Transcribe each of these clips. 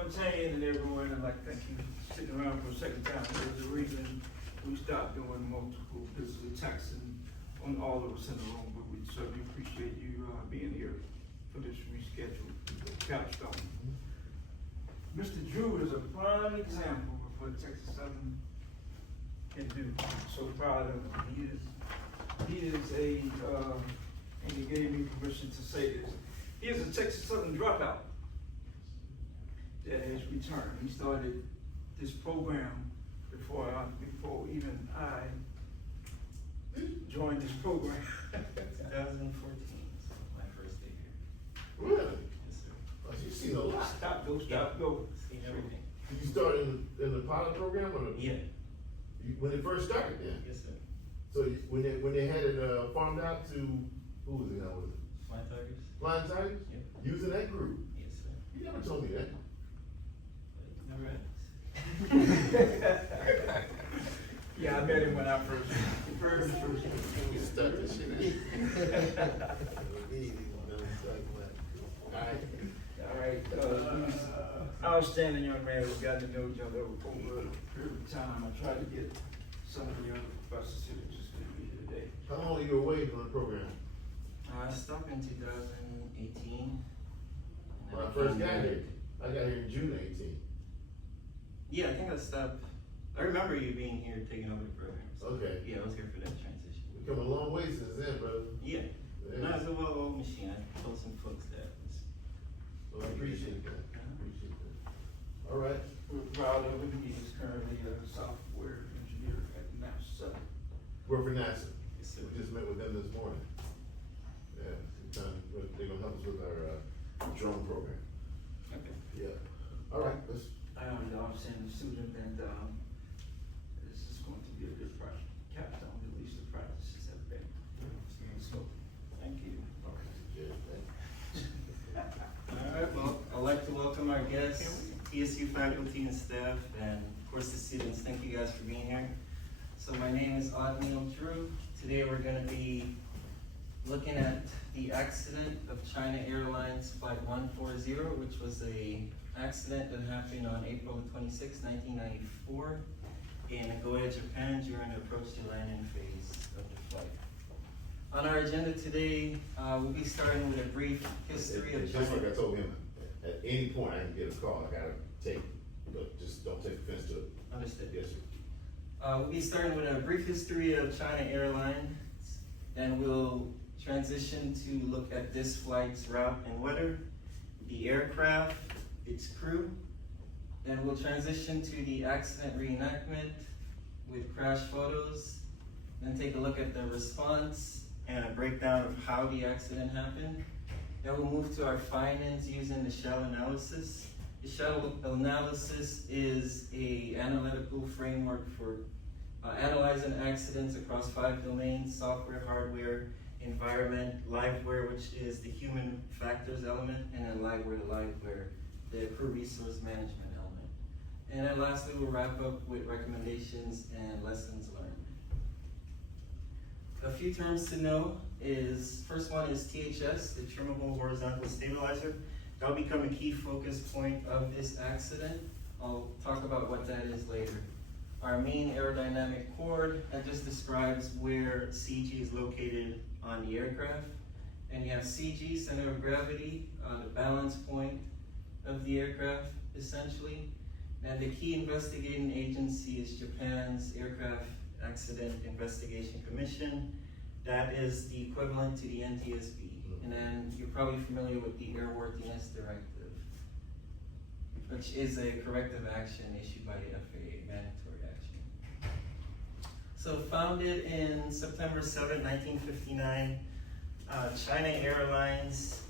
Fontaine and everyone, I'd like to thank you for sticking around for a second time. There's a reason we stopped doing multiple visitor taxing on all of us in the room, but we certainly appreciate you being here for this rescheduled capstone. Mr. Drew is a prime example of what Texas Southern can do. I'm so proud of him. He is a, and he gave me permission to say this, he is a Texas Southern dropout that has returned. He started this program before even I joined this program. 2014, so my first day here. Really? Yes, sir. Oh, you've seen a lot. Stop, go. Seen everything. Did you start in the pilot program or Yeah. when it first started then? Yes, sir. So when they had it farmed out to, who was it now? Was it Flying Tigers? Flying Tigers? Yep. Using that group? Yes, sir. You never told me that. Never ends. Yeah, I met him when I first. You start this shit. All right, he's outstanding young man who's gotten to know each other over a period of time. I tried to get some of the other professors here that just couldn't be here today. How long were you away from the program? I stopped in 2018. When I first got here. I got here in June 18. Yeah, I think I stopped. I remember you being here taking over the program. So Okay. yeah, I was here for that transition. We've come a long way since then, brother. Yeah. Yeah. No, it's a well-oiled machine. I told some folks that. Well, I appreciate that. Appreciate that. All right. We're proud of him. He is currently a software engineer at NASA. Work for NASA. Yes, sir. We just met with them this morning. Yeah, they're gonna help us with our drone program. Okay. Yeah. All right, let's. I am the outstanding student, and this is going to be a good project. Capstone, at least the practices have been. So, Thank you. Okay. Yeah, All right, well, I'd like to welcome our guests, TSU faculty and staff, and of course the students. Thank you guys for being here. So my name is Othniel Drew. Today we're gonna be looking at the accident of China Airlines Flight 140, which was a accident that happened on April 26, 1994 in Nagoya, Japan during the approach to landing phase of the flight. On our agenda today, we'll be starting with a brief history of Just like China. I told him, at any point I can get a call, I gotta take, but just don't take offense to it. Understood. Yes, sir. We'll be starting with a brief history of China Airlines, and we'll transition to look at this flight's route and weather, the aircraft, its crew, then we'll transition to the accident reenactment with crash photos, then take a look at the response and a breakdown of how the accident happened. Then we'll move to our findings using the shell analysis. The shell analysis is an analytical framework for analyzing accidents across 5 domains: software, hardware, environment, liveware, which is the human factors element, and then liveware, the crew resource management element. And then lastly, we'll wrap up with recommendations and lessons learned. A few terms to know is, first one is THS, the trimmable horizontal stabilizer. That'll become a key focus point of this accident. I'll talk about what that is later. Our main aerodynamic cord, that just describes where CG is located on the aircraft. And you have CG, center of gravity, the balance point of the aircraft, essentially. And the key investigating agency is Japan's Aircraft Accident Investigation Commission. That is the equivalent to the NTSB. And then you're probably familiar with the Airworthiness Directive, which is a corrective action issued by the FAA, mandatory action. So founded in September 7, 1959, China Airlines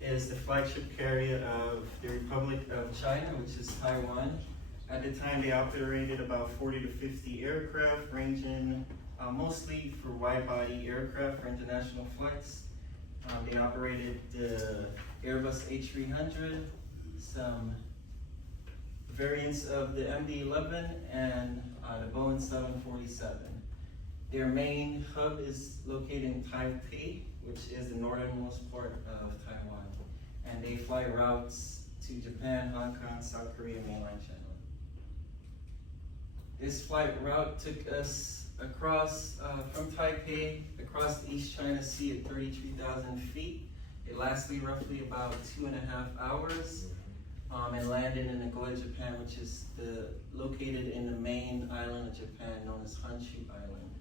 is the flagship carrier of the Republic of China, which is Taiwan. At the time, they operated about 40 to 50 aircraft, ranging mostly for wide-body aircraft for international flights. They operated the Airbus A300, some variants of the MD-11, and the Boeing 747. Their main hub is located in Taipei, which is the northernmost part of Taiwan. And they fly routes to to Japan, Hong Kong, South Korea, mainland China. This flight route took us across, from Taipei, across the East China Sea at 33,000 feet. It lasted roughly about 2.5 hours, and landed in Nagoya, Japan, which is located in the main island of Japan known as Honshu Island.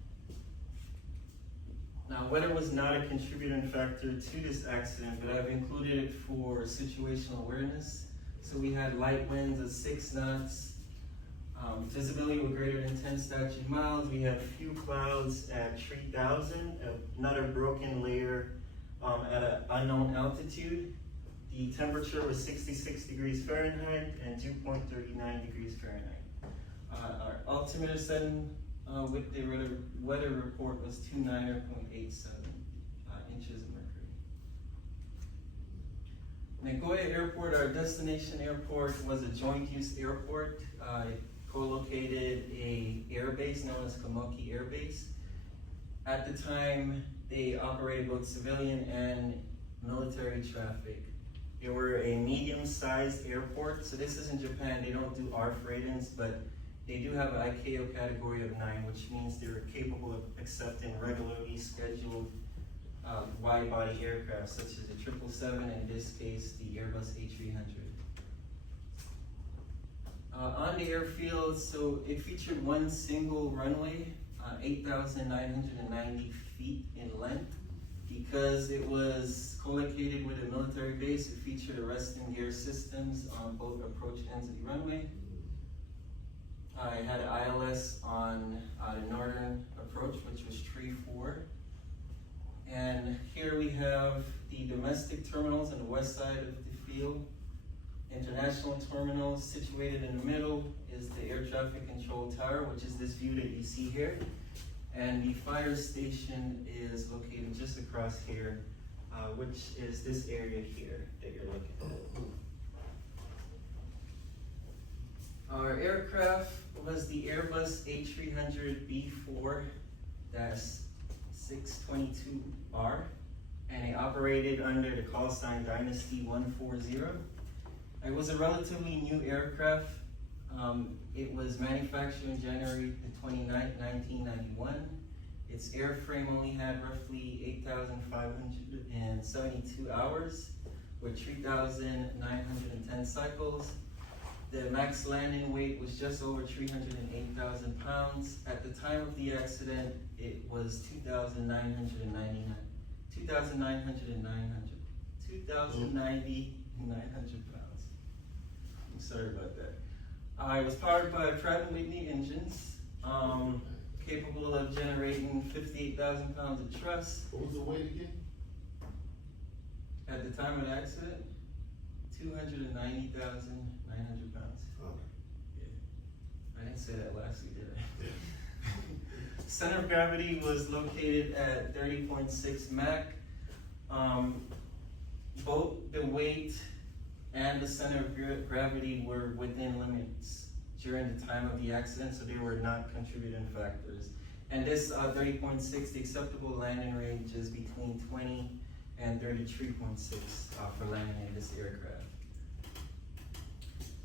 Now, weather was not a contributing factor to this accident, but I've included it for situational awareness. So we had light winds of 6 knots, visibility were greater than 10 statute miles. We had few clouds at 3,000, another broken layer at an unknown altitude. The temperature was 66 degrees Fahrenheit and 2.39 degrees Fahrenheit. Our altimeter setting with the weather report was 29.87 inches of mercury. Nagoya Airport, our destination airport, was a joint use airport. It co-located a air base known as Kamoki Air Base. At the time, they operated both civilian and military traffic. They were a medium-sized airport, so this is in Japan. They don't do ARF ratings, but they do have an ICAO category of 9, which means they're capable of accepting regularly scheduled wide-body aircraft, such as the 777, and in this case, the Airbus A300. On the airfield, so it featured one single runway, 8,990 feet in length. Because it was co-located with a military base, it featured arresting gear systems on both approach ends of the runway. I had ILS on the northern approach, which was tree 4. And here we have the domestic terminals on the west side of the field. International terminals situated in the middle is the air traffic control tower, which is this view that you see here. And the fire station is located just across here, which is this area here that you're looking at. Our aircraft was the Airbus A300B4-622R, and it operated under the call sign Dynasty 140. It was a relatively new aircraft. It was manufactured in January 29th, 1991. Its airframe only had roughly 8,572 hours with 3,910 cycles. The max landing weight was just over 308,000 pounds. At the time of the accident, it was 2,990 pounds. I'm sorry about that. It was powered by Pratt & Whitney engines, capable of generating 58,000 pounds of thrust. What was the weight again? At the time of the accident, 290,900 pounds. Okay. Yeah. I didn't say that last week, did I? Yeah. Center of gravity was located at 30.6 Mach. Both the weight and the center of gravity were within limits during the time of the accident, so they were not contributing factors. And this 30.6, the acceptable landing range is between 20 and 33.6 for landing in this aircraft.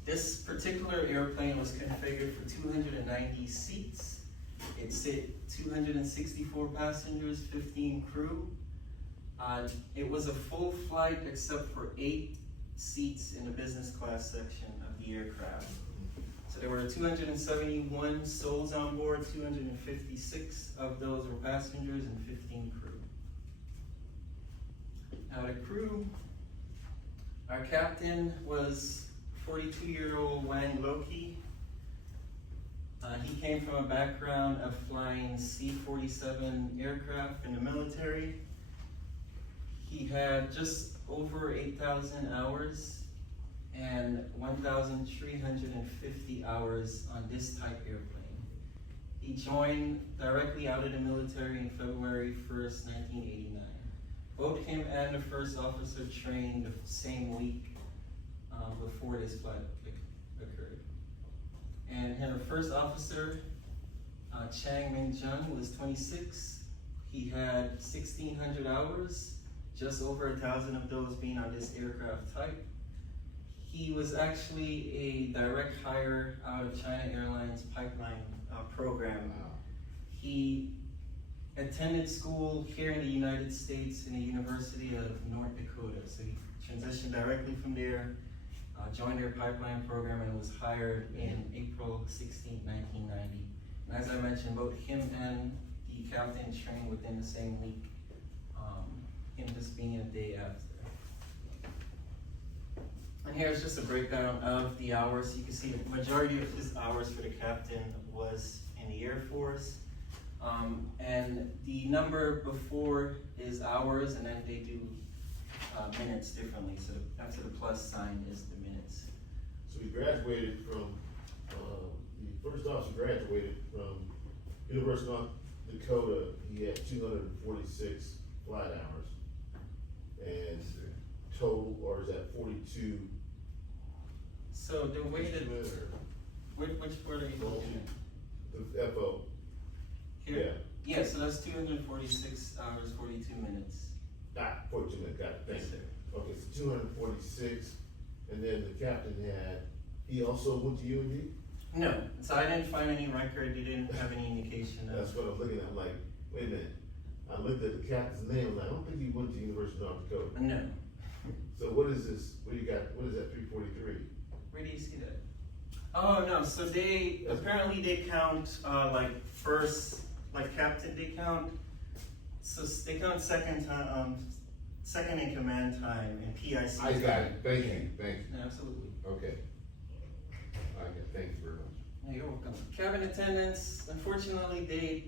This particular airplane was configured for 290 seats. It sit 264 passengers, 15 crew. It was a full flight except for 8 seats in the business class section of the aircraft. So there were 271 souls on board, 256 of those were passengers and 15 crew. Now the crew, our captain was 42-year-old Wang Loki. He came from a background of flying C-47 aircraft in the military. He had just over 8,000 hours and 1,350 hours on this type airplane. He joined directly out of the military in February 1st, 1989. Both him and the first officer trained the same week before this flight occurred. And her first officer, Chang Min-jung, was 26. He had 1,600 hours, just over 1,000 of those being on this aircraft type. He was actually a direct hire out of China Airlines pipeline program. Wow. He attended school here in the United States in the University of North Dakota. So he transitioned directly from there, joined their pipeline program, and was hired in April 16, 1990. And as I mentioned, both him and the captain trained within the same week, him just being a day after. And here's just a breakdown of the hours. You can see the majority of his hours for the captain was in the Air Force. And the number before is hours, and then they do minutes differently. So after the plus sign is the minutes. So he graduated from, the first officer graduated from University of North Dakota. He had 246 flight hours. And total, or is that 42? So the way that, which word are you looking at? The FO. Here? Yeah, so that's 246 hours, 42 minutes. 42 minutes, got it, thank Yes, you. sir. Okay, so 246, and then the captain he also went to UND? No, so I didn't find any record, they didn't have any indication of. That's what I'm looking at, I'm like, wait a minute. I looked at the captain's name, I'm like, I don't think he went to University of North Dakota. No. So what is this, what do you got, what is that 343? Where do you see that? Oh, no, so apparently they count, like first, like captain, they count, so they count second time, second in command time and PIC. I got it, thank you. Yeah, absolutely. Okay. Thank you very much. Yeah, you're welcome. Cabin attendants, unfortunately, they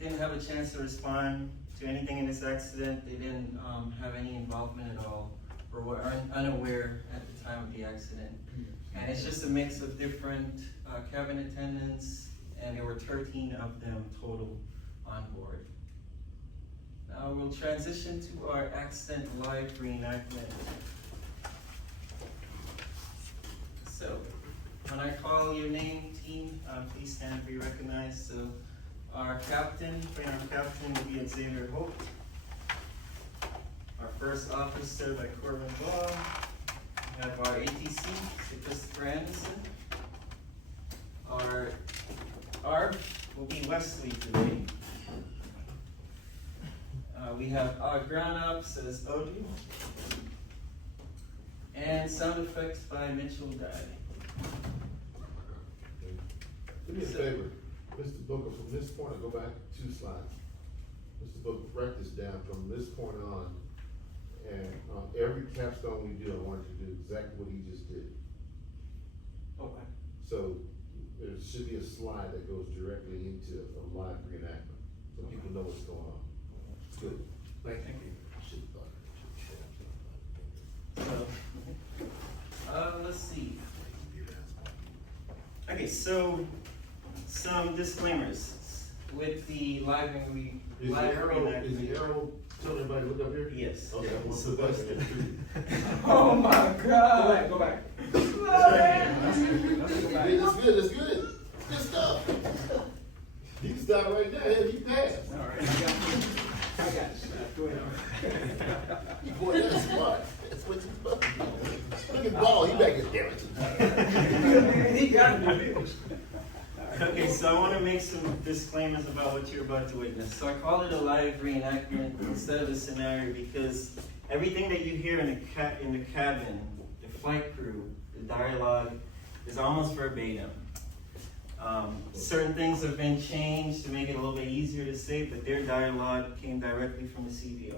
didn't have a chance to respond to anything in this accident. They didn't have any involvement at all, or were unaware at the time of the accident. And it's just a mix of different cabin attendants, and there were 13 of them total on board. Now we'll transition to our accident live reenactment. So, when I call your name, team, please stand and be recognized. So, our captain will be Xavier Holt. Our first officer by Corbin Law. We have our ATC, Sir Christopher Anderson. Our ARP will be Wesley today. We have our ground ops as Odie. And sound effects by Mitchell Dye. Do me a favor, Mr. Booker, from this point, I'll go back 2 slides. Mr. Booker, write this down from this point on, and on every capstone we do, I want you to do exactly what he just did. Okay. So, there should be a slide that goes directly into a live reenactment, so people know what's going on. Good. Thank you. Let's see. Okay, so some disclaimers with the live and Is the arrow telling everybody to look up here? Yes. Okay, I want to put that. Oh my God! Go back. That's good, that's good. Good stuff. You can stop right there, you pass. All right, I got you. Go ahead. Boy, that's smart. That's what you fucking do. Look at Ball, he back here, damn it. He got it. Okay, so I want to make some disclaimers about what you're about to witness. So I call it a live reenactment instead of a scenario because everything that you hear in the cabin, the flight crew, the dialogue, is almost verbatim. Certain things have been changed to make it a little bit easier to say, but their dialogue came directly from the CVR.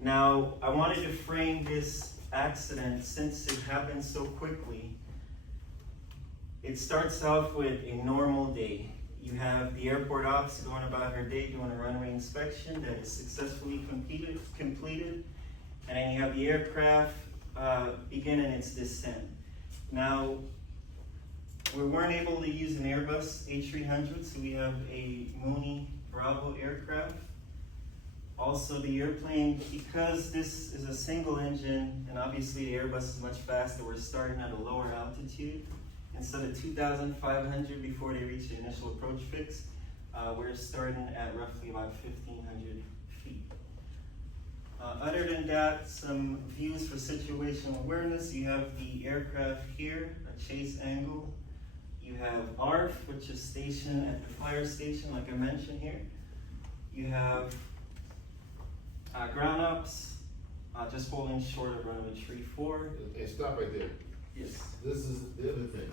Now, I wanted to frame this accident since it happened so quickly. It starts off with a normal day. You have the airport ops going about her day doing a runway inspection that is successfully completed, and then you have the aircraft beginning its descent. Now, we weren't able to use an Airbus A300, so we have a Mooney Bravo aircraft. Also, the airplane, because this is a single engine, and obviously the Airbus is much faster, we're starting at a lower altitude. Instead of 2,500 before they reach the initial approach fix, we're starting at roughly about 1,500 feet. Other than that, some views for situational awareness. You have the aircraft here, a chase angle. You have ARF, which is stationed at the fire station, like I mentioned here. You have ground ops, just falling short of runway 34. And stop right there. Yes. This is the other thing.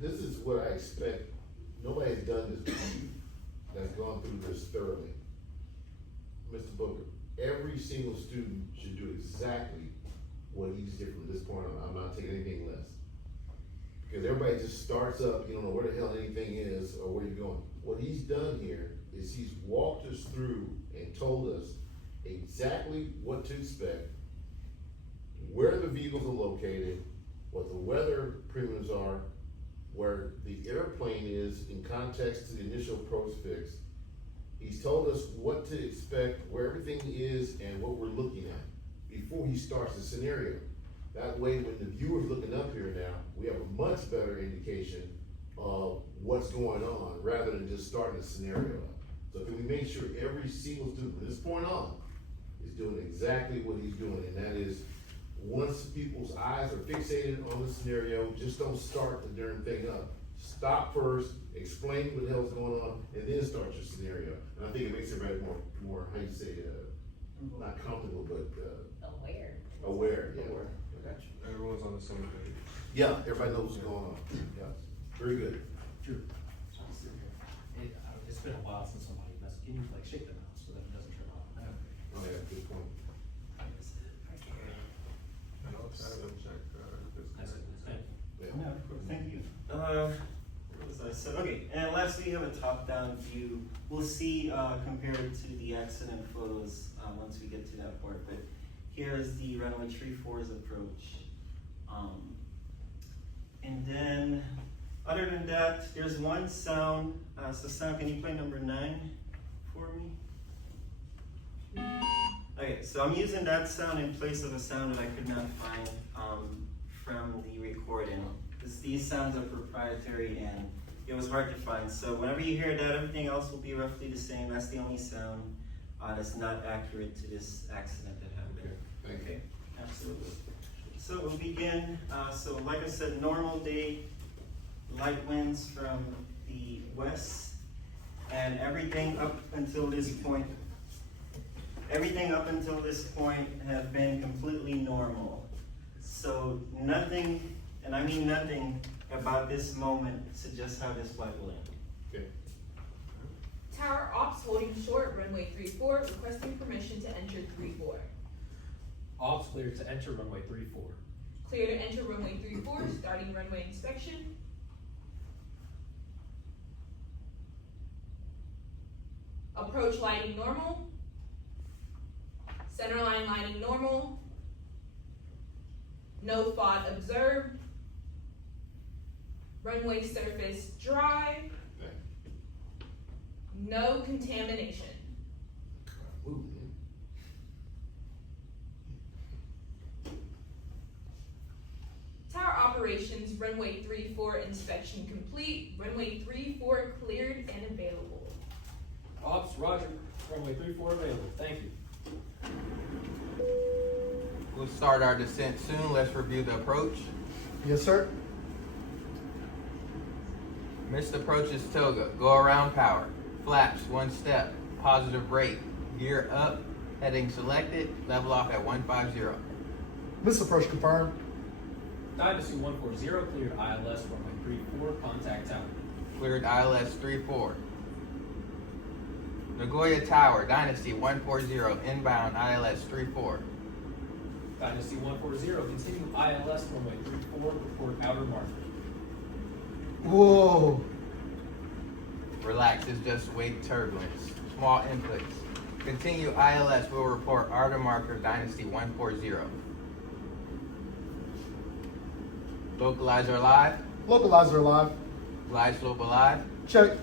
This is what I expect. Nobody's done this before that's gone through this thoroughly. Mr. Booker, every single student should do exactly what he's did from this point on. I'm not taking anything less. Because everybody just starts up, you don't know where the hell anything is or where you're going. What he's done here is he's walked us through and told us exactly what to expect, where the vehicles are located, what the weather premiums are, where the airplane is in context to the initial approach fix. He's told us what to expect, where everything is, and what we're looking at before he starts the scenario. That way, when the viewer's looking up here now, we have a much better indication of what's going on, rather than just starting a scenario up. So can we make sure every single student from this point on is doing exactly what he's doing, and that is, once people's eyes are fixated on the scenario, just don't start the darn thing up. Stop first, explain what the hell's going on, and then start your scenario. And I think it makes everybody more, how you say, not comfortable, but, aware, yeah. Everyone's on the same page. Yeah, everybody knows what's going on, yeah, very good. Drew, it's been a while since somebody messed, can you like shake the mouse so that it doesn't turn off? Oh, yeah, good point. And I'll try to check, That's it, thank you. Yeah. Yeah, of course, thank you. What was I said? Okay, and lastly, you have a top-down view. We'll see compared to the accident photos once we get to that part, but here is the runway 34's approach. And then, other than that, there's one sound. So sound, can you play number 9 for me? Okay, so I'm using that sound in place of a sound that I could not find from the recording. These sounds are proprietary and it was hard to find. So whenever you hear that, everything else will be roughly the same. That's the only sound that's not accurate to this accident that happened. Thank you. Okay, absolutely. So we'll begin. So like I said, normal day, light winds from the west, and everything up until this point have been completely normal. So nothing, and I mean nothing, about this moment suggests how this flight will end. Okay. Tower ops holding short, runway 34, requesting permission to enter 34. Ops cleared to enter runway 34. Clear to enter runway 34, starting runway inspection. Approach lighting normal. Centerline lighting normal. No FOD observed. Runway surface dry. Okay. No contamination. Ooh. Tower operations, runway 34 inspection complete. Runway 34 cleared and available. Ops, roger, runway 34 available, thank you. We'll start our descent soon. Let's review the approach. Yes, sir. Missed approach is toga. Go around power. Flaps, 1 step. Positive rate. Gear up. Heading selected. Level off at 150. Missed approach confirmed. Dynasty 140, cleared ILS, runway 34, contact tower. Cleared ILS 34. Nagoya Tower. Dynasty 140. Inbound ILS 34. Dynasty 140, continue ILS, runway 34, report outer marker. Whoa. Relax. It's just wake turbulence. Small inputs. Continue ILS. Will report outer marker. Dynasty 140. Localizer alive. Localizer alive. Glide slope alive. Check.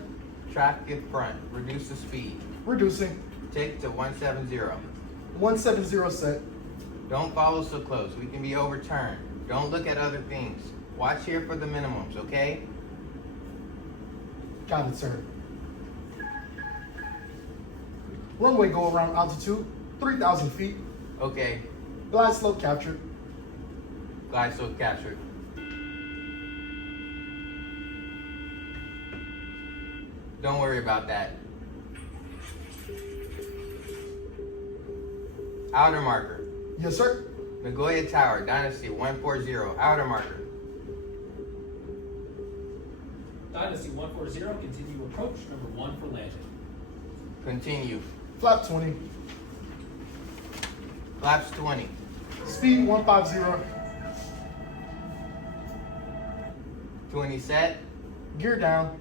Traffic in front. Reduce the speed. Reducing. Take to 170. 170 set. Don't follow so close. We can be overturned. Don't look at other things. Watch here for the minimums, okay? Got it, sir. Runway go around altitude. 3,000 feet. Okay, Glide slope captured. glide slope captured. Don't worry about that. Outer marker. Yes, sir. Nagoya Tower, Dynasty 140, outer marker. Dynasty 140, continue approach, number 1 for landing. Continue. Flap 20. Flaps 20. Speed 150. 20 set. Gear down.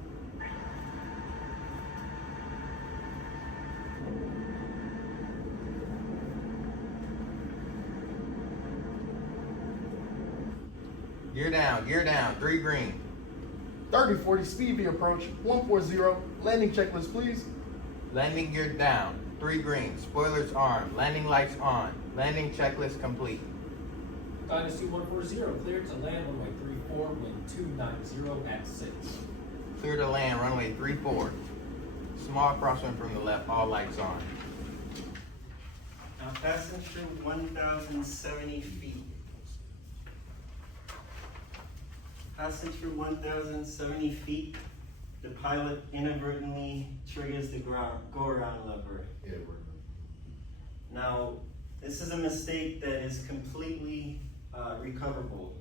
Gear down, 3 green. 30-40 speed V approach. 140. Landing checklist, please. Landing gear down, 3 green. Spoilers armed, landing lights on. Landing checklist complete. Dynasty 140, cleared to land runway 34, wind 290 at 6. Clear to land, runway 34. Small crosswind from the left, all lights on. Now passing through 1,070 feet. Passing through 1,070 feet, the pilot inadvertently triggers the go-around lever. Yeah, we're. Now, this is a mistake that is completely recoverable,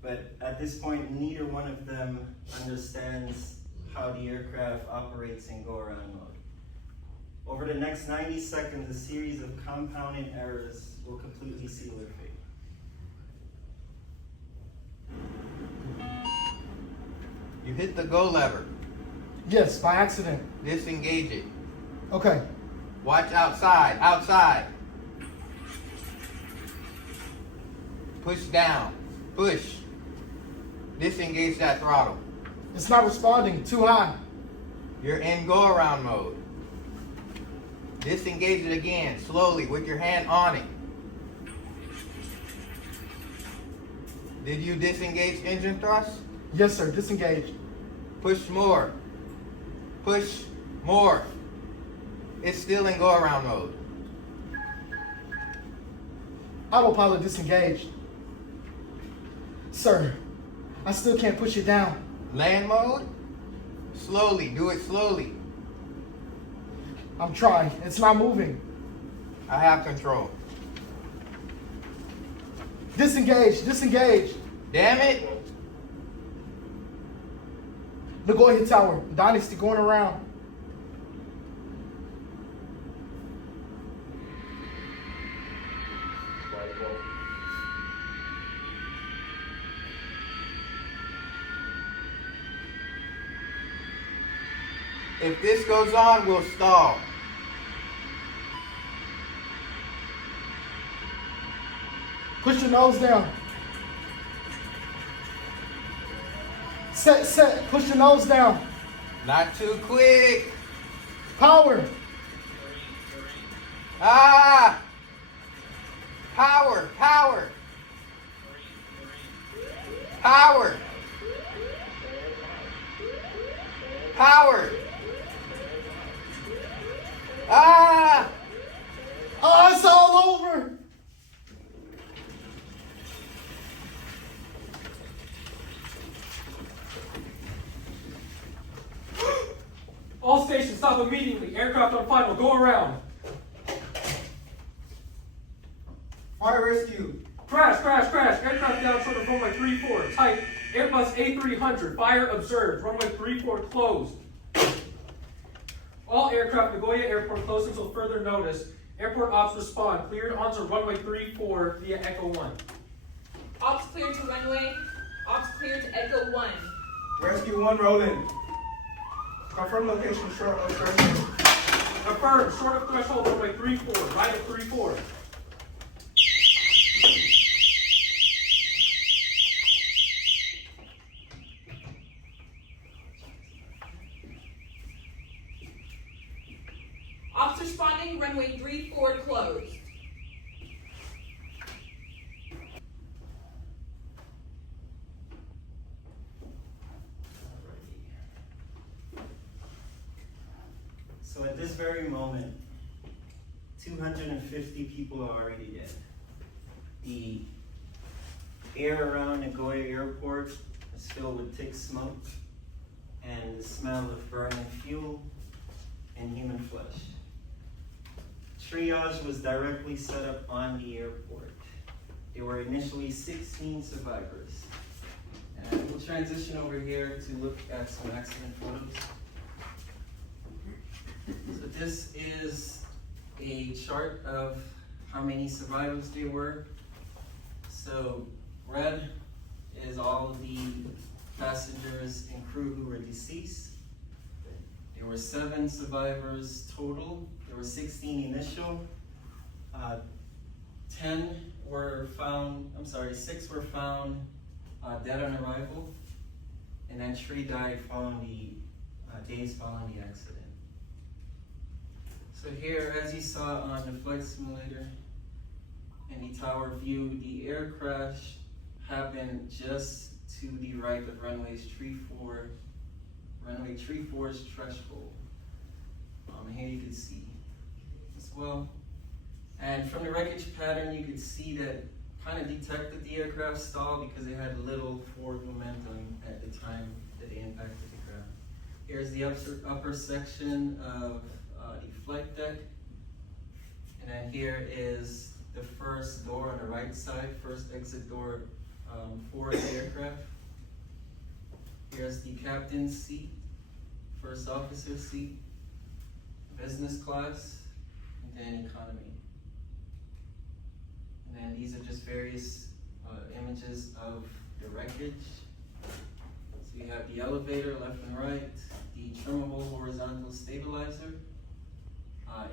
but at this point, neither one of them understands how the aircraft operates in go-around mode. Over the next 90 seconds, a series of compounding errors will completely seal their fate. You hit the go lever. Yes, by accident. Disengage it. Okay. Watch outside, outside. Push down, push. Disengage that throttle. It's not responding. Too high. You're in go around mode. Disengage it again, slowly, with your hand on it. Did you disengage engine thrust? Yes, sir. Disengage. Push more. Push more. It's still in go around mode. Autopilot disengaged. Sir, I still can't push it down. Land mode? Slowly, do it slowly. I'm trying. It's not moving. I have control. Disengage. Disengage. Damn it. Nagoya Tower. Dynasty going around. If this goes on, we'll stall. Push your nose down. Set. Push your nose down. Not too quick. Power. Ah! Power. Power. Ah! Oh, it's all over. All stations stop immediately. Aircraft on final. Go around. Fire rescue. Crash. Aircraft down short of runway 34. Type Airbus A300. Fire observed. Runway 34 closed. All aircraft Nagoya Airport closed until further notice. Airport ops respond. Cleared onto runway 34 via Echo 1. Ops cleared to runway. Ops cleared to Echo 1. Rescue 1 rolling. Confirm location short of threshold. Affirm. Short of threshold runway 34. Right at 34. Ops responding. Runway 34 closed. So at this very moment, 250 people are already dead. The air around Nagoya Airport is filled with thick smoke and the smell of burning fuel and human flesh. Triage was directly set up on the airport. There were initially 16 survivors. And we'll transition over here to look at some accident photos. So this is a chart of how many survivors there were. So red is all the passengers and crew who were deceased. There were 7 survivors total. There were 16 initial. 6 were found dead on arrival, and then 3 died following the days following the accident. So here, as you saw on the flight simulator and the tower view, the air crash happened just to the right of runway 34's threshold. Here you can see as well. And from the wreckage pattern, you could see that kind of detected the aircraft stall because it had little forward momentum at the time that it impacted the ground. Here's the upper section of the flight deck. And then here is the first door on the right side, first exit door for the aircraft. Here's the captain's seat, first officer's seat, business class, and then economy. And then these are just various images of the wreckage. So you have the elevator left and right, the trimmable horizontal stabilizer,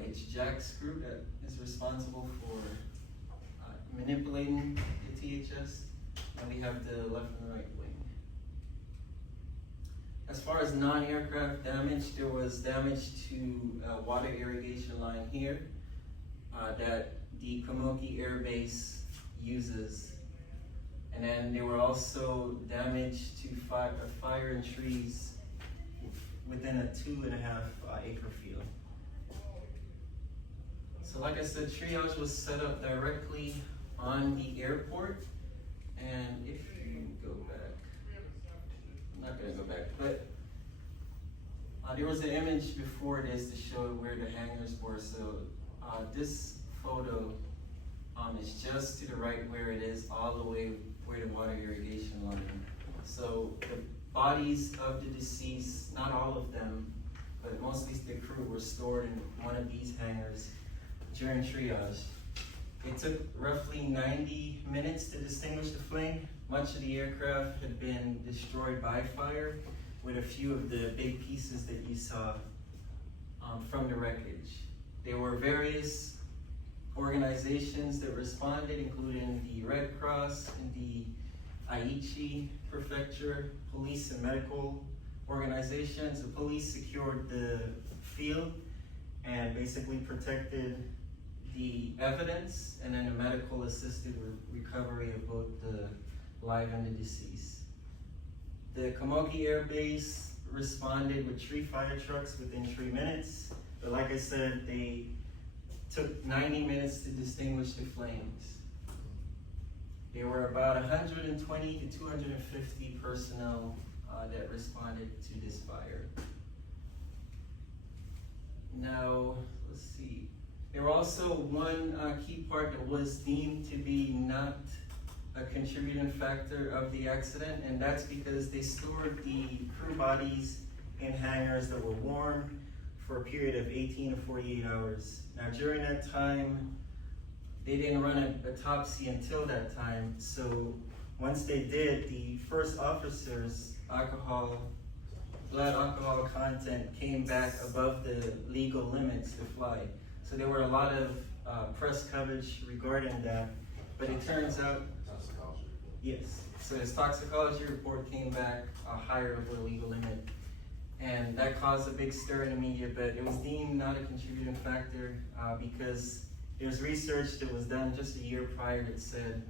its jack screw that is responsible for manipulating the THS, and we have the left and right wing. As far as non-aircraft damage, there was damage to a water irrigation line here that the Komoki Air Base uses. And then there were also damage to fire and trees within a 2.5 acre field. So like I said, triage was set up directly on the airport. And if you go back, I'm not gonna go back, but there was an image before this to show where the hangars were. So this photo is just to the right where it is, all the way where the water irrigation line. So the bodies of the deceased, not all of them, but mostly the crew, were stored in one of these hangars during triage. It took roughly 90 minutes to distinguish the flame. Much of the aircraft had been destroyed by fire, with a few of the big pieces that you saw from the wreckage. There were various organizations that responded, including the Red Cross and the Aichi Prefecture, police and medical organizations. The police secured the field and basically protected the evidence, and then the medical assisted recovery of both the live and the deceased. The Komoki Air Base responded with 3 fire trucks within 3 minutes, but like I said, they took 90 minutes to distinguish the flames. There were about 120 to 250 personnel that responded to this fire. Now, let's see. There were also one key part that was deemed to be not a contributing factor of the accident, and that's because they stored the crew bodies in hangars that were warm for a period of 18 to 48 hours. Now during that time, they didn't run an autopsy until that time, so once they did, the first officer's blood alcohol content came back above the legal limits to fly. So there were a lot of press coverage regarding that, but it turns out, yes. So his toxicology report came back higher over the legal limit, and that caused a big stir in the media, but it was deemed not a contributing factor because there's research that was done just a year prior that said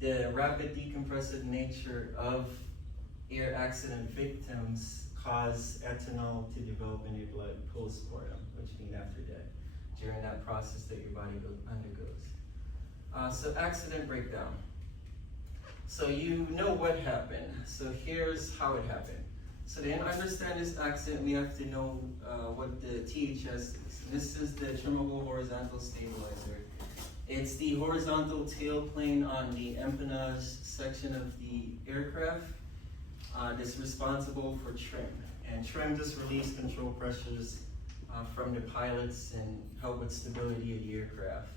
the rapid decompressive nature of air accident victims cause ethanol to develop in their blood postmortem, which means after death. during that process that your body undergoes. So accident breakdown. So you know what happened. So here's how it happened. So to understand this accident, we have to know what the THS is. This is the trimmable horizontal stabilizer. It's the horizontal tailplane on the empennage section of the aircraft that's responsible for trim. And trim just release control pressures from the pilots and help with stability of the aircraft.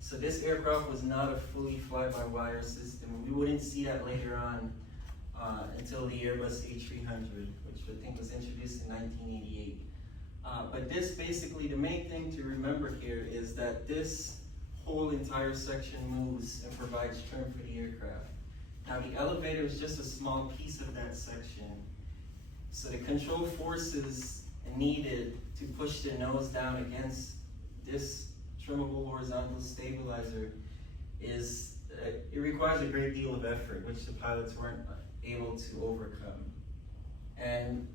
So this aircraft was not a fully fly-by-wire system. We wouldn't see that later on until the Airbus A300, which I think was introduced in 1988. But this basically, the main thing to remember here is that this whole entire section moves and provides trim for the aircraft. Now the elevator is just a small piece of that section. So the control forces needed to push the nose down against this trimmable horizontal stabilizer is, it requires a great deal of effort, which the pilots weren't able to overcome. And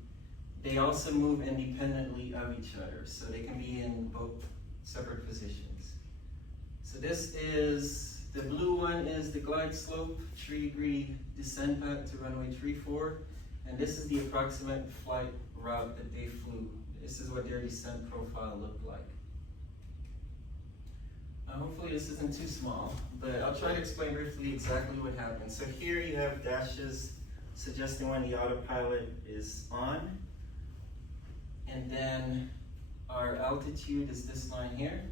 they also move independently of each other, so they can be in both separate positions. So this is, the blue one is the glide slope, 3-degree descent path to runway 34, and this is the approximate flight route that they flew. This is what their descent profile looked like. Hopefully this isn't too small, but I'll try to explain briefly exactly what happened. So here you have dashes suggesting when the autopilot is on, and then our altitude is this line here.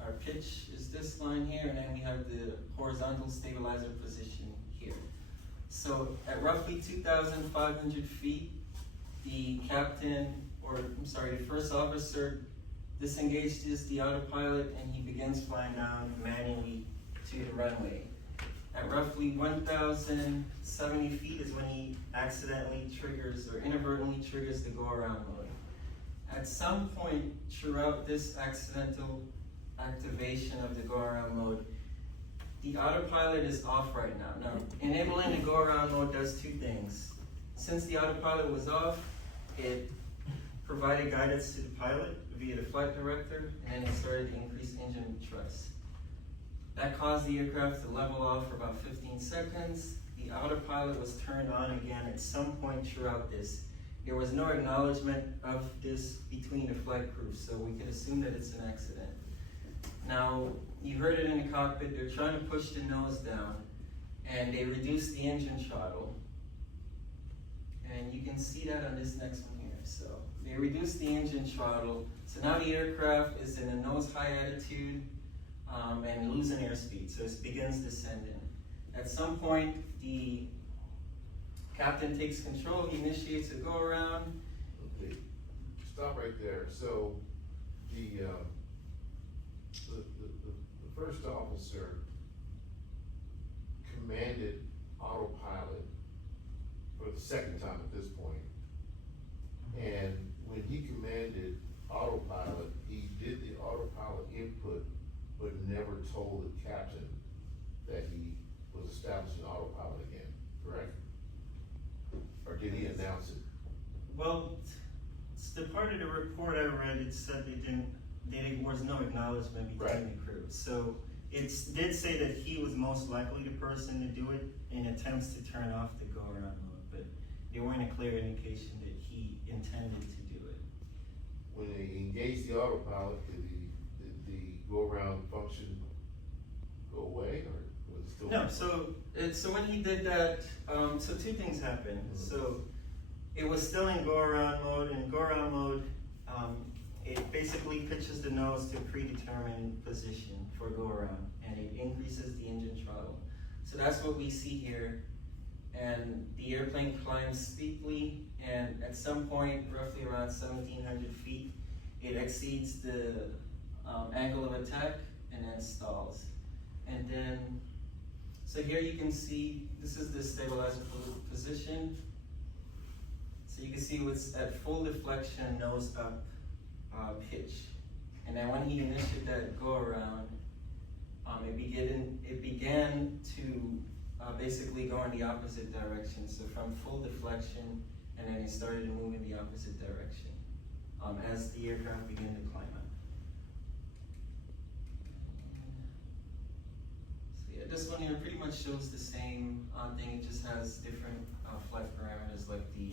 Our pitch is this line here, and then we have the horizontal stabilizer position here. So at roughly 2,500 feet, the captain, the first officer disengages the autopilot and he begins flying down manually to the runway. At roughly 1,070 feet is when he accidentally triggers or inadvertently triggers the go-around mode. At some point throughout this accidental activation of the go-around mode, the autopilot is off right now. Now, enabling the go-around mode does two things. Since the autopilot was off, it provided guidance to the pilot via the flight director, and then it started to increase engine thrust. That caused the aircraft to level off for about 15 seconds. The autopilot was turned on again at some point throughout this. There was no acknowledgement of this between the flight crew, so we can assume that it's an accident. Now, you heard it in the cockpit, they're trying to push the nose down, and they reduce the engine throttle. And you can see that on this next one here. So they reduce the engine throttle, so now the aircraft is in a nose high attitude and losing airspeed, so it begins descending. At some point, the captain takes control, he initiates a go-around. Okay, stop right there. So the first officer commanded autopilot for the second time at this point. And when he commanded autopilot, he did the autopilot input, but never told the captain that he was establishing autopilot again, correct? Or did he announce it? Well, it's the part of the report I read, it said there was no acknowledgement between the crew. So it did say that he was most likely the person to do it in attempts to turn off the go-around mode, but there weren't a clear indication that he intended to do it. When they engaged the autopilot, did the go-around function go away, or was it still? No, so when he did that, so two things happened. Mm-hmm. So it was still in go-around mode. In go-around mode, it basically pitches the nose to a predetermined position for go-around, and it increases the engine throttle. So that's what we see here. And the airplane climbs steeply, and at some point, roughly around 1,700 feet, it exceeds the angle of attack and then stalls. And then, so here you can see, this is the stabilizer position. So you can see it's at full deflection, nose up pitch. And then when he initiated that go around, it began to basically go in the opposite direction. So from full deflection, and then it started to move in the opposite direction as the aircraft began to climb up. Yeah, this one here pretty much shows the same thing, it just has different flight parameters like the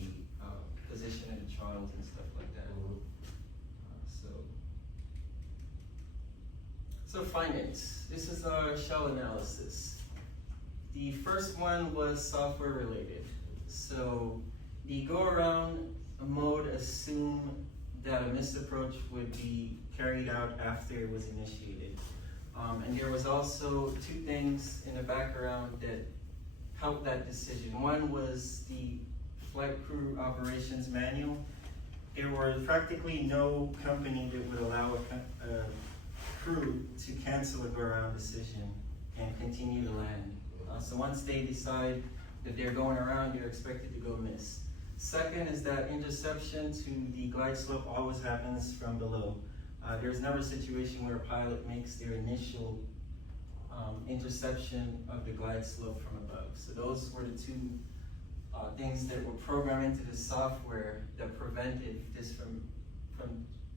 position of the throttles and stuff like that. So findings, this is our shell analysis. The first one was software related. So the go around mode assumed that a missed approach would be carried out after it was initiated. And there was also two things in the background that helped that decision. One was the flight crew operations manual. There were practically no company that would allow a crew to cancel a go around decision and continue to land. So once they decide that they're going around, they're expected to go miss. Second is that interception to the glide slope always happens from below. There's never a situation where a pilot makes their initial interception of the glide slope from above. So those were the two things that were programmed into the software that prevented this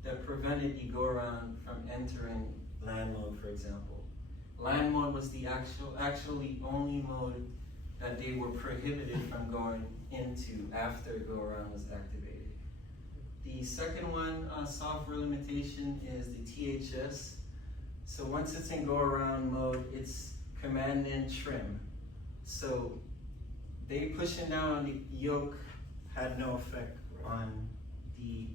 that prevented the go around from entering land mode, for example. Land mode was the actually only mode that they were prohibited from going into after go around was activated. The second one, software limitation, is the THS. So once it's in go around mode, it's command and trim. So they pushing down the yoke had no effect on the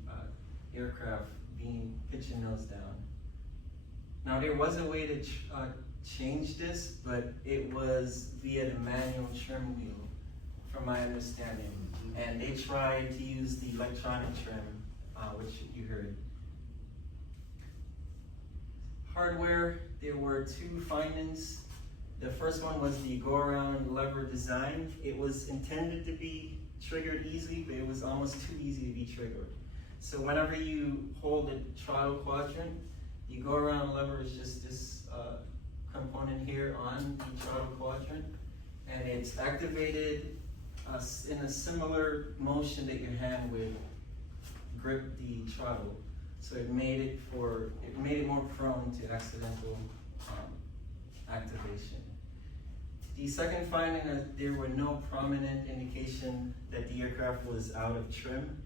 aircraft being pitching nose down. Now there was a way to change this, but it was via the manual trim wheel, from my understanding. And they tried to use the electronic trim, which you heard. Hardware, there were two findings. The first one was the go-around lever design. It was intended to be triggered easily, but it was almost too easy to be triggered. So whenever you hold the throttle quadrant, the go-around lever is just this component here on the throttle quadrant, and it's activated in a similar motion that your hand would grip the throttle. So it made it more prone to accidental activation. The second finding is there were no prominent indication that the aircraft was out of trim,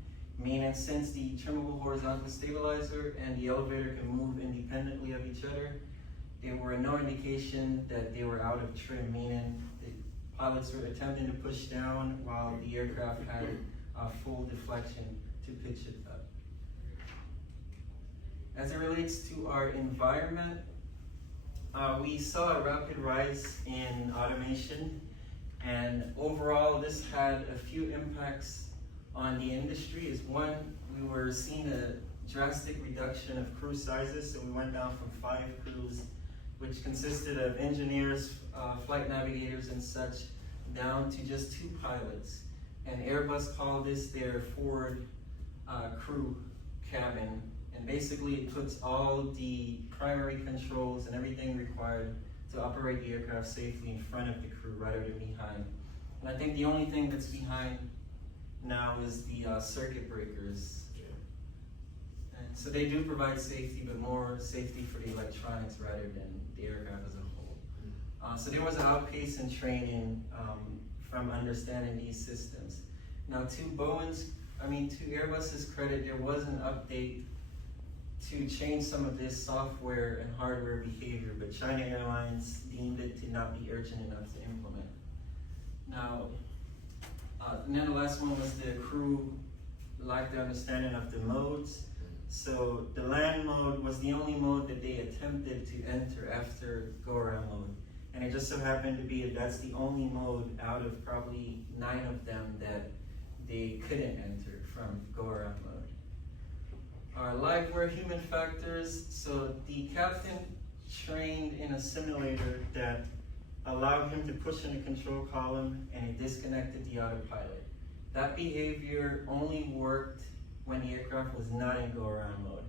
meaning since the trimmable horizontal stabilizer and the elevator can move independently of each other, there were no indication that they were out of trim, meaning the pilots were attempting to push down while the aircraft had full deflection to pitch it up. As it relates to our environment, we saw a rapid rise in automation, and overall this had a few impacts on the industry. Is one, we were seeing a drastic reduction of crew sizes, so we went down from 5 crews, which consisted of engineers, flight navigators and such, down to just 2 pilots. And Airbus called this their forward crew cabin. And basically it puts all the primary controls and everything required to operate the aircraft safely in front of the crew rather than behind. And I think the only thing that's behind now is the circuit breakers. And so they do provide safety, but more safety for the electronics rather than the aircraft as a whole. So there was an outpace in training from understanding these systems. Now to Airbus's credit, there was an update to change some of this software and hardware behavior, but China Airlines deemed it to not be urgent enough to implement. Now, and then the last one was the crew lacked the understanding of the modes. So the land mode was the only mode that they attempted to enter after go-around mode. And it just so happened to be that that's the only mode out of probably 9 of them that they couldn't enter from go-around mode. Our liveware human factors, so the captain trained in a simulator that allowed him to push in the control column and it disconnected the autopilot. That behavior only worked when the aircraft was not in go-around mode.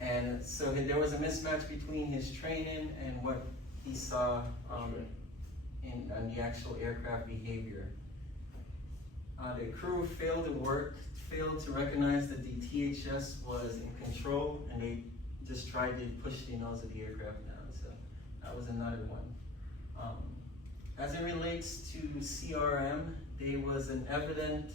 And so there was a mismatch between his training and what he saw in the actual aircraft behavior. The crew failed to recognize that the THS was in control, and they just tried to push the nose of the aircraft down. So That was another one. As it relates to CRM, there was an evident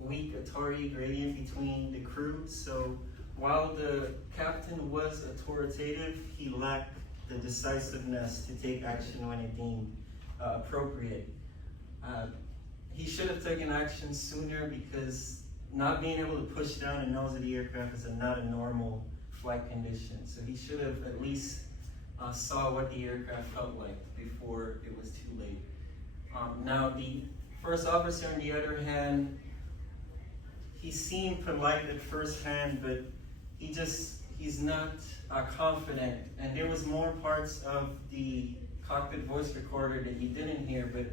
weak authority gradient between the crew. So while the captain was authoritative, he lacked the decisiveness to take action when it deemed appropriate. He should have taken action sooner because not being able to push down the nose of the aircraft is not a normal flight condition. So he should have at least saw what the aircraft felt like before it was too late. Now the first officer, on the other hand, he seemed polite at first hand, but he's not confident. And there was more parts of the cockpit voice recorder that he didn't hear, but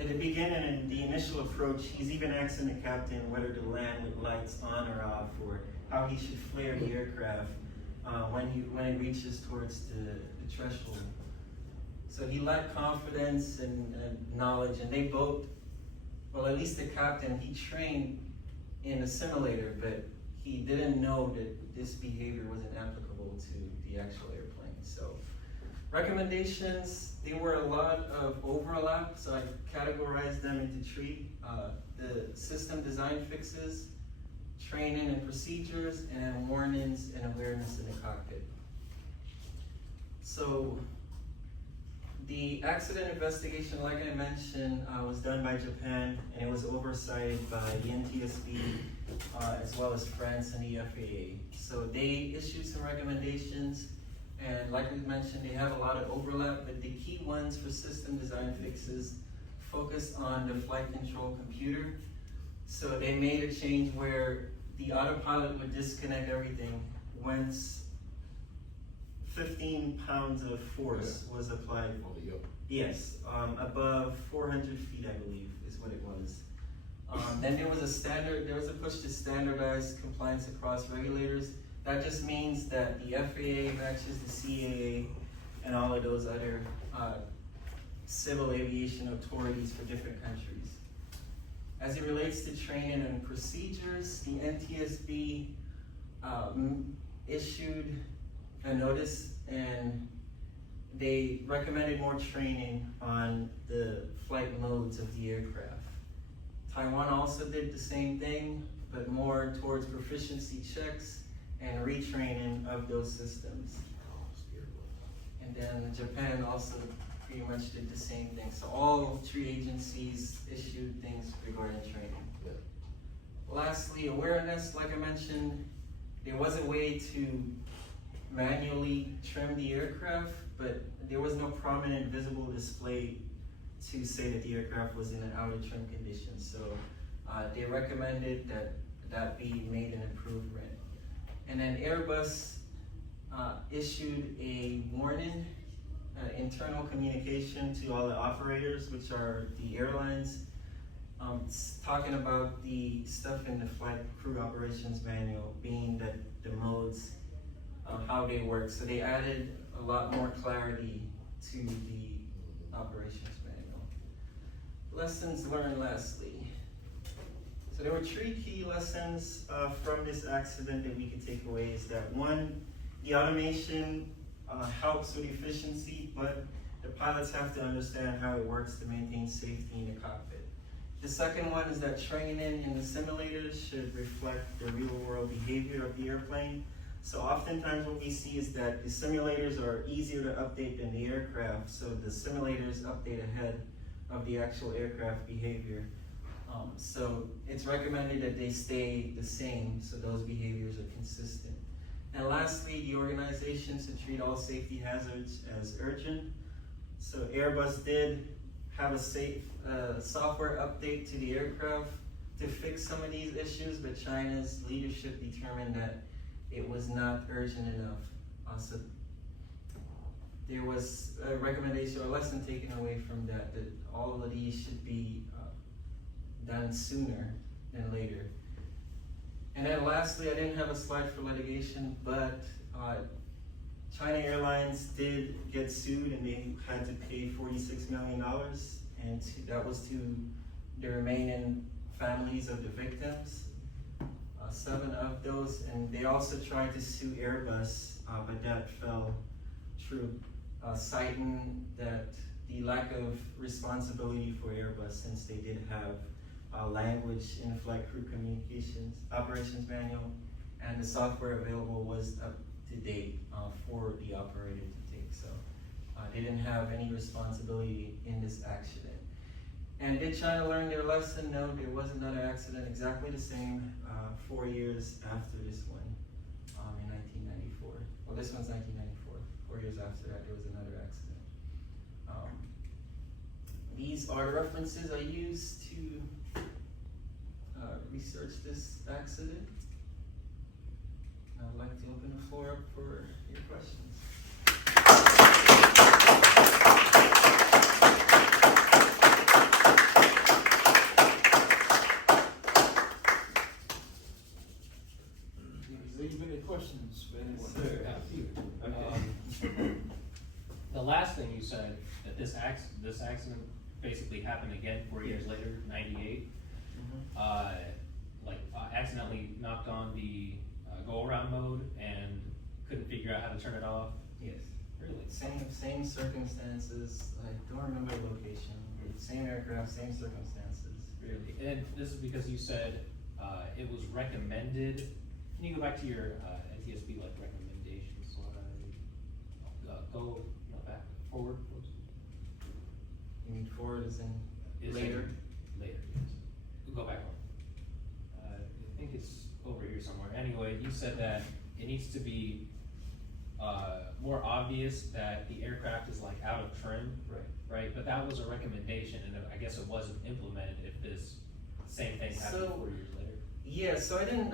at the beginning, in the initial approach, he's even asking the captain whether to land with lights on or off, or how he should flare the aircraft when it reaches towards the threshold. So he lacked confidence and knowledge, and they both, well, at least the captain, he trained in a simulator, but he didn't know that this behavior wasn't applicable to the actual airplane. So recommendations, there were a lot of overlap, so I categorized them into three. The system design fixes, training and procedures, and warnings and awareness in the cockpit. So the accident investigation, like I mentioned, was done by Japan, and it was oversighted by the NTSB, as well as France and the FAA. So they issued some recommendations, and like we mentioned, they have a lot of overlap, but the key ones for system design fixes focus on the flight control computer. So they made a change where the autopilot would disconnect everything once 15 pounds of force was applied. Yes, above 400 feet, I believe, is what it was. Then there was a push to standardize compliance across regulators. That just means that the FAA matches the CAA and all of those other civil aviation authorities for different countries. As it relates to training and procedures, the NTSB issued a notice, and they recommended more training on the flight modes of the aircraft. Taiwan also did the same thing, but more towards proficiency checks and retraining of those systems. And then Japan also pretty much did the same thing. So all three agencies issued things regarding training. Yeah. Lastly, awareness, like I mentioned, there was a way to manually trim the aircraft, but there was no prominent visible display to say that the aircraft was in an out of trim condition. So they recommended that be made an improvement. And then Airbus issued a warning, internal communication to all the operators, which are the airlines, talking about the stuff in the flight crew operations manual, being that the modes, how they work. So they added a lot more clarity to the operations manual. Lessons learned lastly. So there were three key lessons from this accident that we could take away. Is that one, the automation helps with efficiency, but the pilots have to understand how it works to maintain safety in the cockpit. The second one is that training in the simulators should reflect the real world behavior of the airplane. So oftentimes what we see is that the simulators are easier to update than the aircraft, so the simulators update ahead of the actual aircraft behavior. So it's recommended that they stay the same, so those behaviors are consistent. And lastly, the organization should treat all safety hazards as urgent. So Airbus did have a safe software update to the aircraft to fix some of these issues, but China's leadership determined that it was not urgent enough. So there was a recommendation or lesson taken away from that all of these should be done sooner than later. And then lastly, I didn't have a slide for litigation, but China Airlines did get sued, and they had to pay $46 million, and that was to the remaining families of the victims. 7 of those, and they also tried to sue Airbus, but that fell through. citing that the lack of responsibility for Airbus, since they did have language in flight crew communications, operations manual, and the software available was up to date for the operator to take. So they didn't have any responsibility in this accident. And did China learn their lesson? No, there was another accident exactly the same 4 years after this one in 1994. Well, this one's 1994. 4 years after that, there was another accident. These are references I used to research this accident. I would like to open the floor up for your questions. Is there any questions for anyone? Sir. Got a few. The last thing you said, that this accident basically happened again 4 years later, 98. Accidentally knocked on the go-around mode and couldn't figure out how to turn it off. Yes. Really? Same circumstances. I don't remember the location. Same aircraft, same circumstances. Really? And this is because you said it was recommended. Can you go back to your NTSB recommendations slide? Go back, forward. You mean forward as in Is later? Later, yes. We'll go back one. I think it's over here somewhere. Anyway, you said that it needs to be more obvious that the aircraft is out of trim. Right. Right, but that was a recommendation, and I guess it wasn't implemented if this same thing happened So- 4 years later. Yeah, so I didn't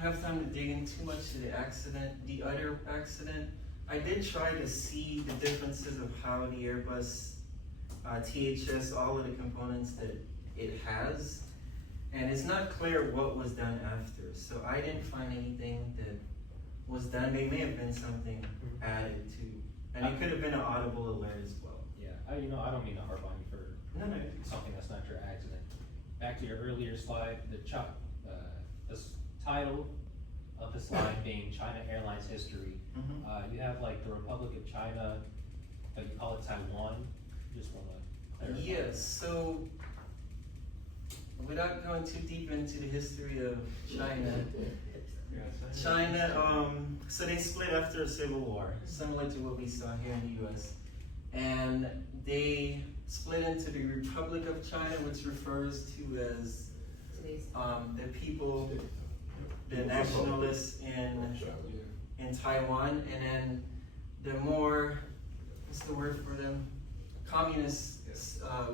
have time to dig in too much to the accident, the other accident. I did try to see the differences of how the Airbus, THS, all of the components that it has. And it's not clear what was done after, so I didn't find anything that was done. They may have been something added to, and it could have been an audible alert as well. Yeah, I don't mean to harp on you for No. something that's not your accident. Back to your earlier slide, the title of the slide being China Airlines History. You have the Republic of China, but you call it Taiwan. Just want to clarify. Yes, so without going too deep into the history of China, so they split after a civil war, similar to what we saw here in the US. And they split into the Republic of China, which refers to as the people, the nationalists in Taiwan, and then the more, what's the word for them? Communists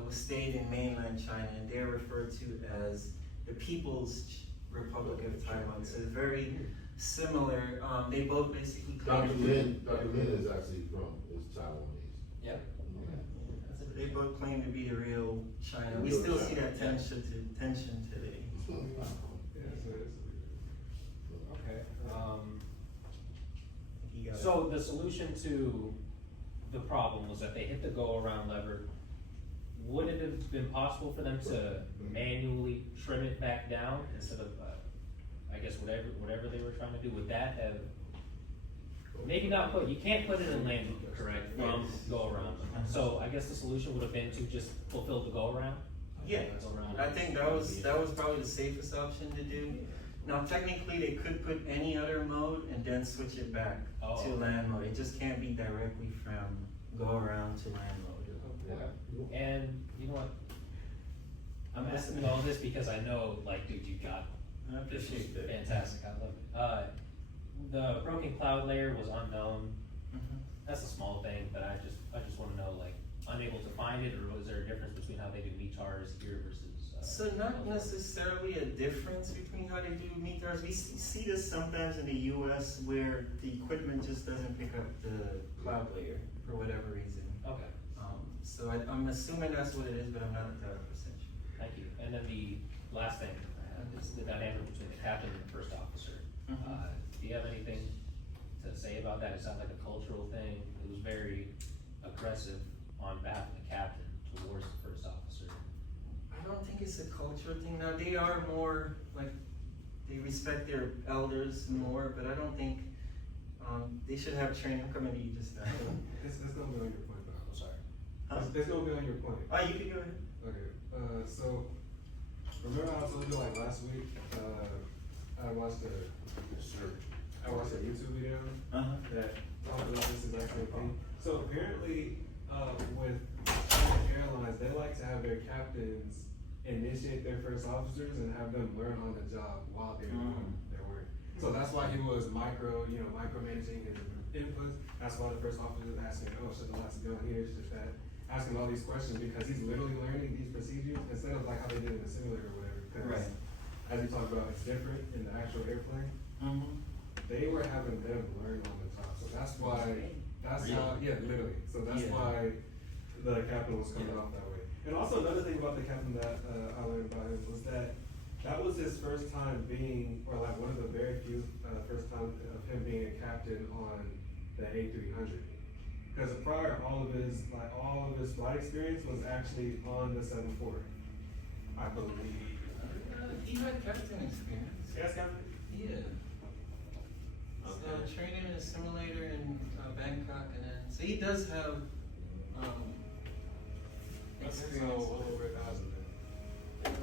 stayed in mainland China, and they're referred to as the People's Republic of Taiwan. So it's very similar. They both basically claim Dr. Lin is actually is Taiwanese. Yeah. so they both claim to be the real China. We still see that tension today. Okay. You got it. So the solution to the problem was that they hit the go-around lever. Would it have been possible for them to manually trim it back down instead of, I guess, whatever they were trying to do? Would that have, maybe not you can't put it in landing, correct, from go-around. So I guess the solution would have been to just fulfill the go-around? Yeah, Go-around. I think that was probably the safest option to do. Now, technically, they could put any other mode and then switch it back to land mode. It just can't be directly from go around to land mode. Okay. And you know what? I'm asking all this because I know, dude, you got I this. Is appreciate that. fantastic. I love it. The broken cloud layer was unknown. That's a small thing, but I just want to know, unable to find it, or was there a difference between how they do METARs here versus? So not necessarily a difference between how they do METARs. We see this sometimes in the US where the equipment just doesn't pick up the cloud layer for whatever reason. Okay, So I'm assuming that's what it is, but I'm not 100% sure. thank you. And then the last thing I have is the dynamic between the captain and the first officer. Do you have anything to say about that? It sounds like a cultural thing. It was very aggressive on behalf of the captain towards the first officer. I don't think it's a cultural thing. Now, they are more, they respect their elders more, but I don't think They should have training, how come you just, It's gonna be on your point, though. I'm sorry. Huh? It's gonna be on your point. oh, you can go ahead. Okay, so, remember I told you like last week, I watched a YouTube video Uh-huh. that talked about this exact same thing. So apparently, with airlines, they like to have their captains initiate their first officers and have them learn on the job while they're doing their work. So that's why he was micromanaging his inputs. That's why the first officer was asking, oh, should the lights go here, should that? Asking all these questions because he's literally learning these procedures instead of like how they did in the simulator or whatever. Because Right. as you talked about, it's different in the actual airplane. Mm-hmm. They were having them learn on the job, so that's why, that's how, yeah, literally, so that's Yeah. why the captain was coming off that way. And also another thing about the captain that, I learned about him was that was his first time being, or like one of the very few, first time of him being a captain on the A300. Cause prior, all of his flight experience was actually on the 747, I believe. He had captain experience. Yes, captain? Yeah. Okay. Training in a simulator in Bangkok, and then so he does have Okay, so experience. well over 1,000 then.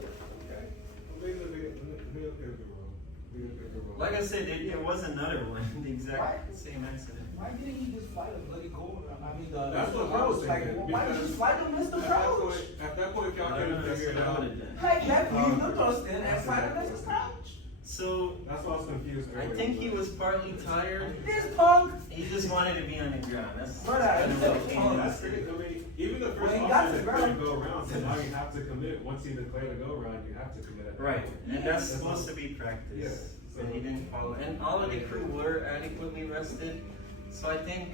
Okay. Well, maybe they'll get it wrong. Like I said, there was another one, the exact same accident. Why didn't he just fly the bloody goal around? I mean, That's what I was like, thinking, why did you because fly the Mr. Crouch? At that point, y'all I don't know, couldn't that's figure it what I out. would've done. Hey, that leave the dust in and That's fly the exactly Mr. Crouch. So That's why I was confused I earlier. think he was partly tired. This punk. He just wanted to be on the ground. That's Brother, kind he of said what came tongue. to That's this. pretty, I mean, even the Well, first he got officer to didn't go. go around, so now you have to commit, once you declare the go around, you have to commit at that Right, point. and that's supposed to be practice. Yeah, so- And he didn't follow. And all of the crew were adequately rested. So I think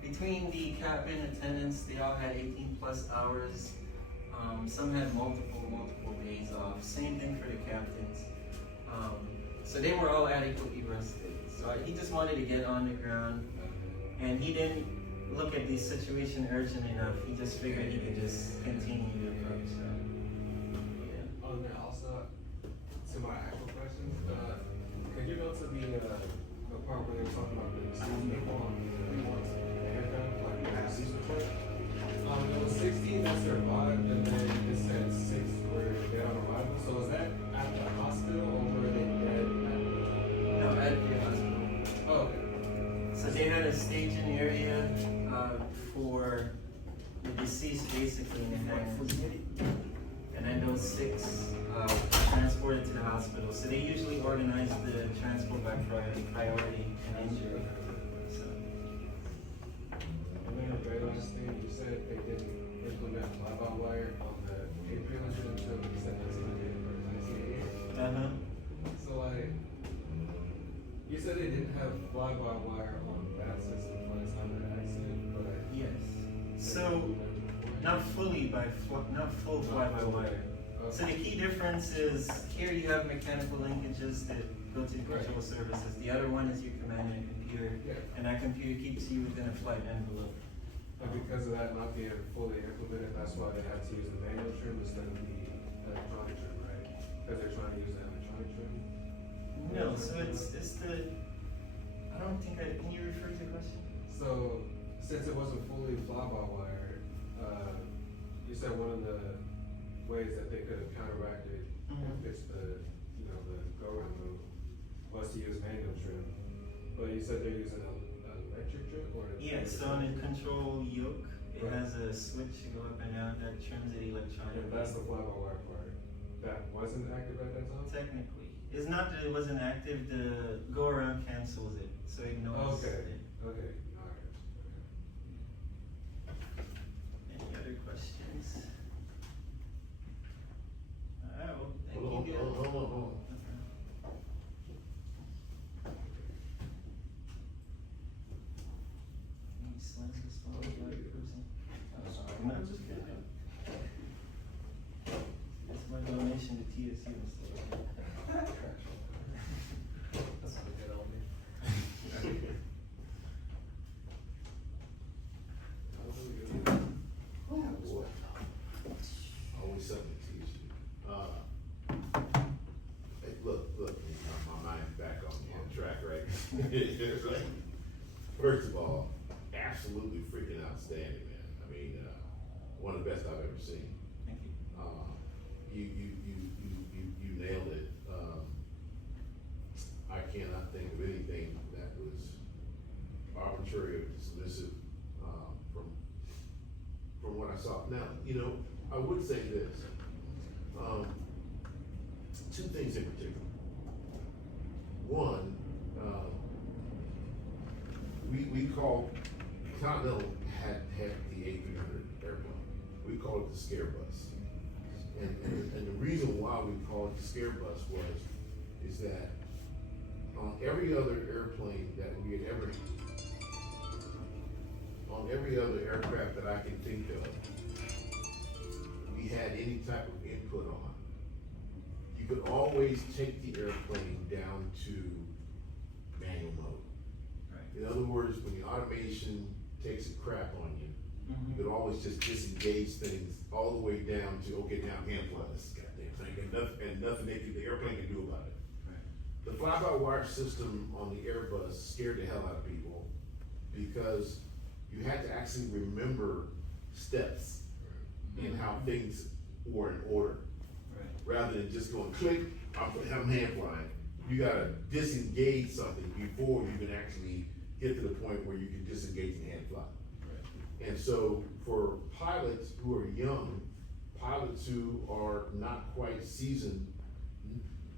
between the cabin attendants, they all had 18 plus hours. Some had multiple days off. Same thing for the captains. So they were all adequately rested. So he just wanted to get on the ground, and he didn't look at the situation urgent enough. He just figured he could just continue the approach. So, yeah. Oh, and then also, to my actual question, could you go to the part where they were talking about the season people on the aircraft, like the season plate? There was 16 that survived, and then it said 6 were dead on arrival. So was that at the hospital, or were they dead at the... No, at the hospital. Oh, okay. So they had a staging area for the deceased basically in the hangars. And then those 6 transported to the hospital. So they usually organize the transport by priority and injury. So, And then the very last thing, you said they didn't implement fly-by-wire on the A300 until you said 1988 or 1988. So like, you said they didn't have fly-by-wire on that system by the time of the accident, but yes. So not full fly-by-wire. So the key difference is here you have mechanical linkages that go to control services. The other one is your command and computer, and that computer keeps you within a flight envelope. and because of that not being fully implemented, that's why they have to use the manual trim instead of the electronic trim, right? Because they're trying to use the electronic trim. No, so it's the. I don't think can you refer to the question? So, since it wasn't fully fly-by-wire, you said one of the ways that they could have counteracted and fixed the go-around move was to use manual trim. But you said they're using an electric trim, or? Yeah, so on the control yoke, it has a switch to go up and down that trims it And electronically. that's the fly-by-wire part. That wasn't active at that time? Technically. It's not that it wasn't active, the go around cancels it, so it ignores Okay. it. Okay, alright, Any other questions? Alright, well, thank Hold you. on. Any slides as far as like cruising? No, just kidding. That's my donation to TSU and stuff. That's what they did on me. Oh, boy. Always something to teach you. Hey, look, my mind's back on track, right? Right. outstanding, man. I mean, one of the best I've ever seen. Thank you. You nailed it. I cannot think of anything that was arbitrary or dismissive, from what I saw. Now, I would say this, two things in particular. One, we call, Continental had the A300 airplane. We call it the scare bus. And the reason why we call it the scare bus is that on every other airplane that we had ever, on every other aircraft that I can think of, we had any type of input on, you could always take the airplane down to manual mode. Right. In other words, when the automation takes a crap on you, you could always just disengage things all the way down to, okay, now hand fly this goddamn thing, and nothing the airplane can do about it. The fly-by-wire system on the Airbus scared the hell out of people because you had to actually remember steps in how things were in order. Right. Rather than just going click, I'm hand flying. You gotta disengage something before you can actually get to the point where you can disengage and hand fly. Right. And so for pilots who are young, pilots who are not quite seasoned,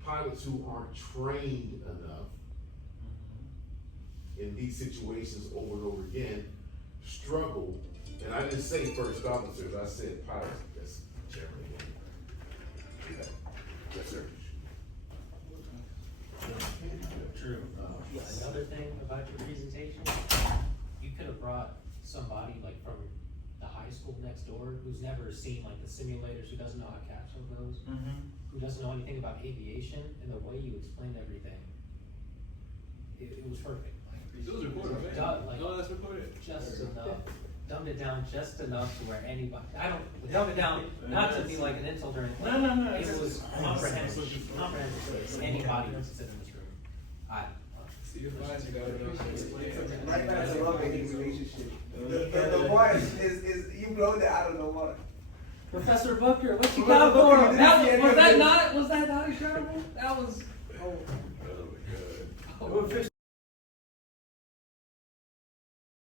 pilots who aren't trained enough in these situations over and over again struggle. And I didn't say first officers, I said pilots. That's generally what. Yes, sir. True. Another thing about your presentation, you could have brought somebody like from the high school next door who's never seen like the simulators, who doesn't know how capsule goes, who doesn't know anything about aviation, and the way you explained everything, it was perfect. It was recorded, right? No, that's recorded. Just enough, dumbed it down just enough to where anybody, I don't, dumb it down, not to be like an insult or anything. No. It was comprehensive, anybody who sit in this room. See your flies, you gotta know how to explain it. Right now, it's a love-hate relationship. The water is you blow that out of the water. Professor Booker, what you Professor got for Booker, him? Was that not incredible? That was, Oh my god. oh.